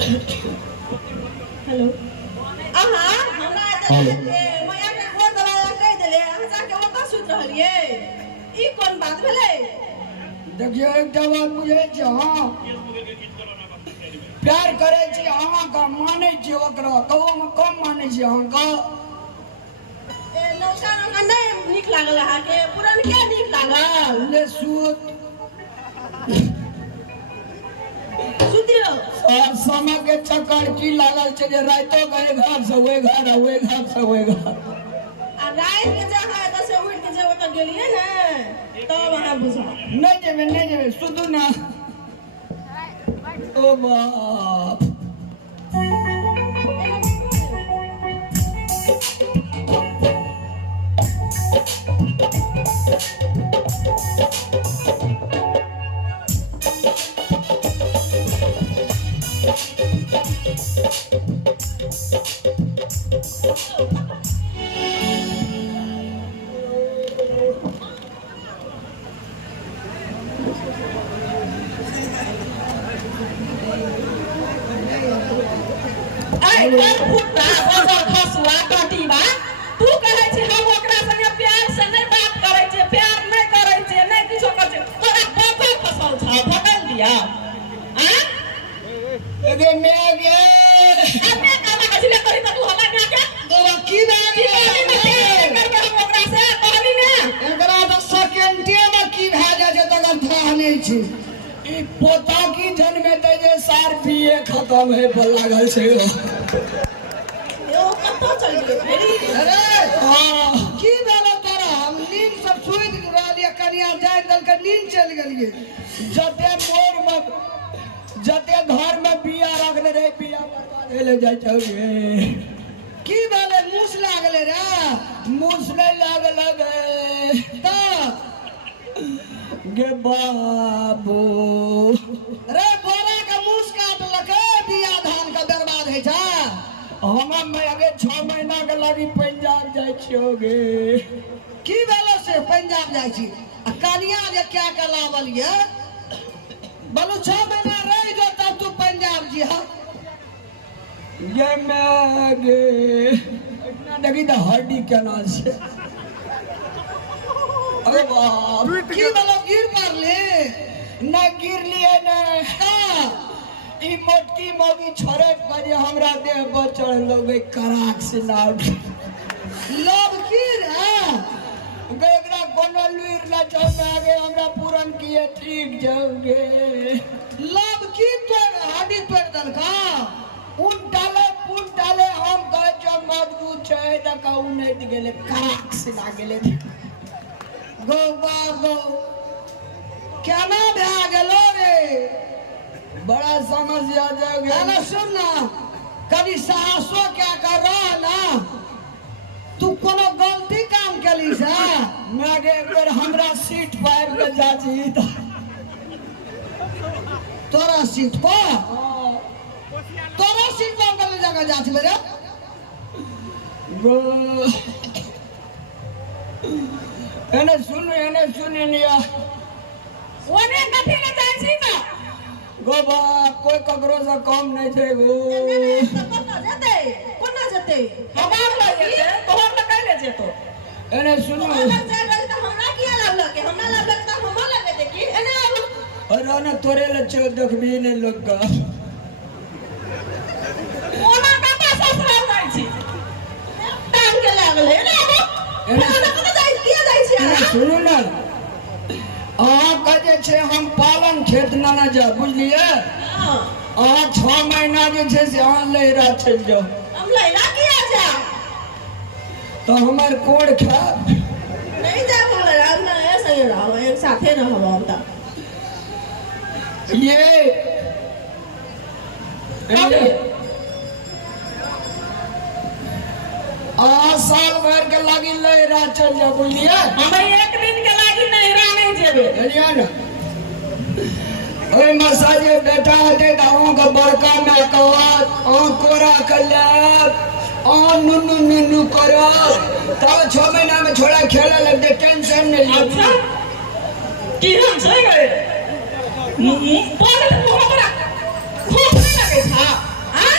hello आहा हमरा एतऽ मैया के गोर दबाया कहि देले अहाँ जाके ओतऽ सुति रहलिए ई कोन बात भेलै देखियो एकटा बात बुझै छी हां प्यार करे छी अहाँ का माने छी ओकरा कहो में कम माने छी अहाँ का ए नौका नौका नहीं नीक लागल अहाँ के पुरन के नीक लागल ले सुत सुतियो और समय के चक्कर की लागल छै जे रातो गए घर से ओए घर ओए घर से ओए घर आ रात के जहाँ एतऽ से उठ के जे ओतऽ गेलिए ने तब अहाँ बुझा नहीं जेबे सुतू ना ओ बाप पोता की जन्मे ते जे सार पिए खत्म है पर लागल छै यो कतौ चल गेलै अरे हां की भेलो तोरा हम नींद सब सुति रहलिए कनिया जाय दल के नींद चल गेलिए जते मोर में जते घर में बिया रखले रे बिया बर्बाद भेले जाय छगे की भेले मूस लागले रे मूस नहीं लागल गे त गे बाबू रे बोरा के मूस काट लके बिया धान का बर्बाद है जा हम मैं आगे 6 महीना के लागी पंजाब जाय छियोगे की भेलो से पंजाब जाय छी आ कनिया जे क्या के लावल ये बोलो 6 महीना रह जो तब तू पंजाब जी हा ये मैं गे इतना देखी तो हड्डी केना से अरे बाप की बोलो गिर मारले न गिरलिए न का ई मोटकी मोगी छोरे के हमरा देह पर चढ़ लोगे कराक से लाउड लोग की रे गएगरा कोनो लुइर ना चौमे आगे हमरा पूरन किए ठीक जाओगे लोग की तोड़ हड्डी तोड़ दल का उन डाले हम कहे जो मजबूत छै न का उनेट गेले कराक से ना गेले गो बाबू क्या ना भा गेलो रे बड़ा समस्या जग है सुन ना कभी साहसो क्या कर रहा ना तू कोनो गलती काम कली सा मैं एक बार हमरा सीट पार के जाची तोरा सीट पर तोरा सीट पर के जगह जाच मेरे एने सुन लिया ओने कथि ले जाय छी ना गो बा कोई ककरो से कम नहीं छे गो कोना जते हमार ले जेते तोहर ले कइ ले जेतो एने सुनो अगर जाय गल त हमरा किया लागल के हमरा लागल त हमरा लगे दे की एने आबू अरे ना तोरे ले छ देखबी ने लोग का ओना कता ससुराल जाय छी टाइम के लागल है ना एने कता जाय किया जाय छी एने सुनो ना अहाँ जे छै हम पालन खेत ना जा बुझलिए अहाँ 6 महीना जे छै से अहाँ लहरा चल जाओ हम लहरा किया जा तो हमार कोड़ खा नहीं जा हम लहरा ना ऐसे ही रहो एक साथे रहो हम त ये साल भर के लागी लहरा चल जा बुझलिए हम एक दिन के लागी नहरा नहीं जेबे जानिए ना ओए मसाजे बेटा होते दावों का बड़का में कहत ओ कोरा कलब ओ नुनु नुनु करो तब 6 महीना में छोड़ा खेला लग दे टेंशन नहीं ले अच्छा की हम से गए बोले तो हमरा खूब नहीं लगे था हां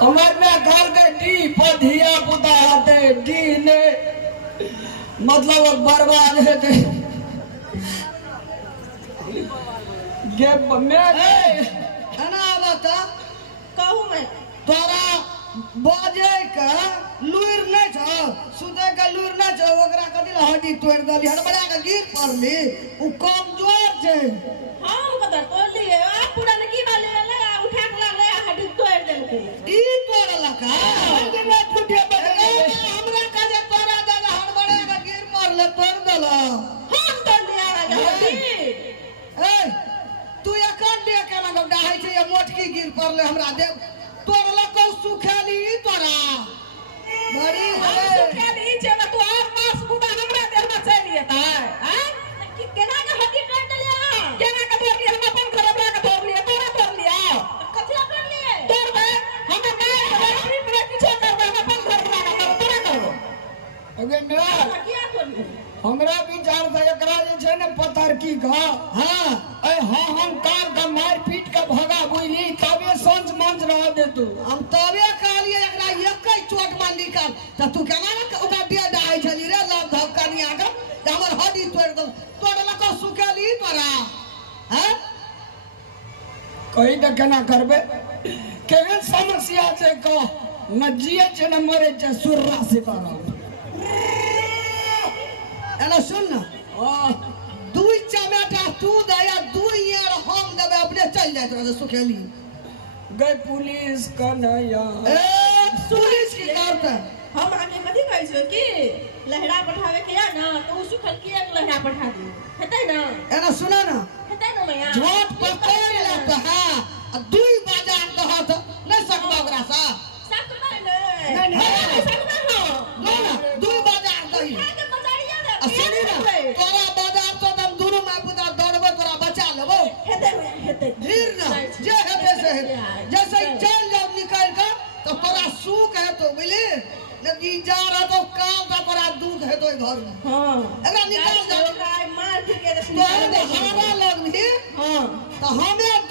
हमार में घर के डी पधिया पुता आते डी ने मतलब बर्बाद है थे ये मैं है ना बता कहूं मैं तोरा बाजे का लूर नहीं था सुते का लूर नहीं था ओकरा कथि ला हड्डी तोड़ दली हड़बड़ा के गिर पड़ली उ कमजोर छे हम कदर तोड़ लिए आ पूरा ने की वाले ले उठा के ले हड्डी तोड़ देलके ई तोड़ला का हड्डी टूटे बदले हमरा का जे तोरा दादा हड़बड़ा के गिर पड़ले तोड़ दला हम तोड़ लिया हड्डी ए तू एकर दे के ना डाहे छे ये मोटकी गिर पड़ले हमरा दे तोड़ला को सुखेली तोरा बड़ी सुखेली छे ना तू और मास बुदा हमरा देह में चली आता हैं कि केना के हड्डी तोड़ देलिया केना के तोड़ लिया हम अपन घर बना के तोड़ लिया तोरा तोड़ लिया कथिया कर लिए तोड़ बे हम मार के फिर किछो करबे हम अपन घर बना के तोरा करो अगे मेरा किया तोड़ हमरा विचार से एकरा जे छै ने पतरकी का हां ए हां हम कार का मार पीट के भगा बुइली तबे संज मंच रह दे तू हम तबे कहलिए एकरा एकई चोट मार निकाल त तू केना ना ओकरा दे डाई छली रे लाभ धक्का नहीं आके त हमर हड्डी तोड़ दल तोड़ला को सुखेली तोरा हैं कहि त केना करबे केहन समस्या छै को न जिए छै न मरे छै सुररा से करा एना सुन ना दुई चमेटा तू दया दुई यार हम देबे अपने चल जात रह सुखेली गई पुलिस का नया ए पुलिस की करता हम आगे कथि कहै छै कि लहरा पठावे के या ना तो सुखल की एक लहरा पठा दे हेतै ना एना सुना ना हेतै ना मैया झोट पकड़ लेत हां दुई बाजार कहत नहीं सकबा ओकरा सा सकबा नहीं सकबा हो दुई बाजार दही आगे बजारिया दे सुनी ना तोरा बाजार तो हम दोनों माय पुता दौड़बे तोरा बचा लेबो हेतै धीर ना जे हेते से जैसे चल जाओ निकल के तो तोरा सुख है तो बुझली लेकिन जा रहा तो काम का तोरा दुख है तो घर में हां एकरा निकाल जा मार के तो हारा लगनी हां तो हमें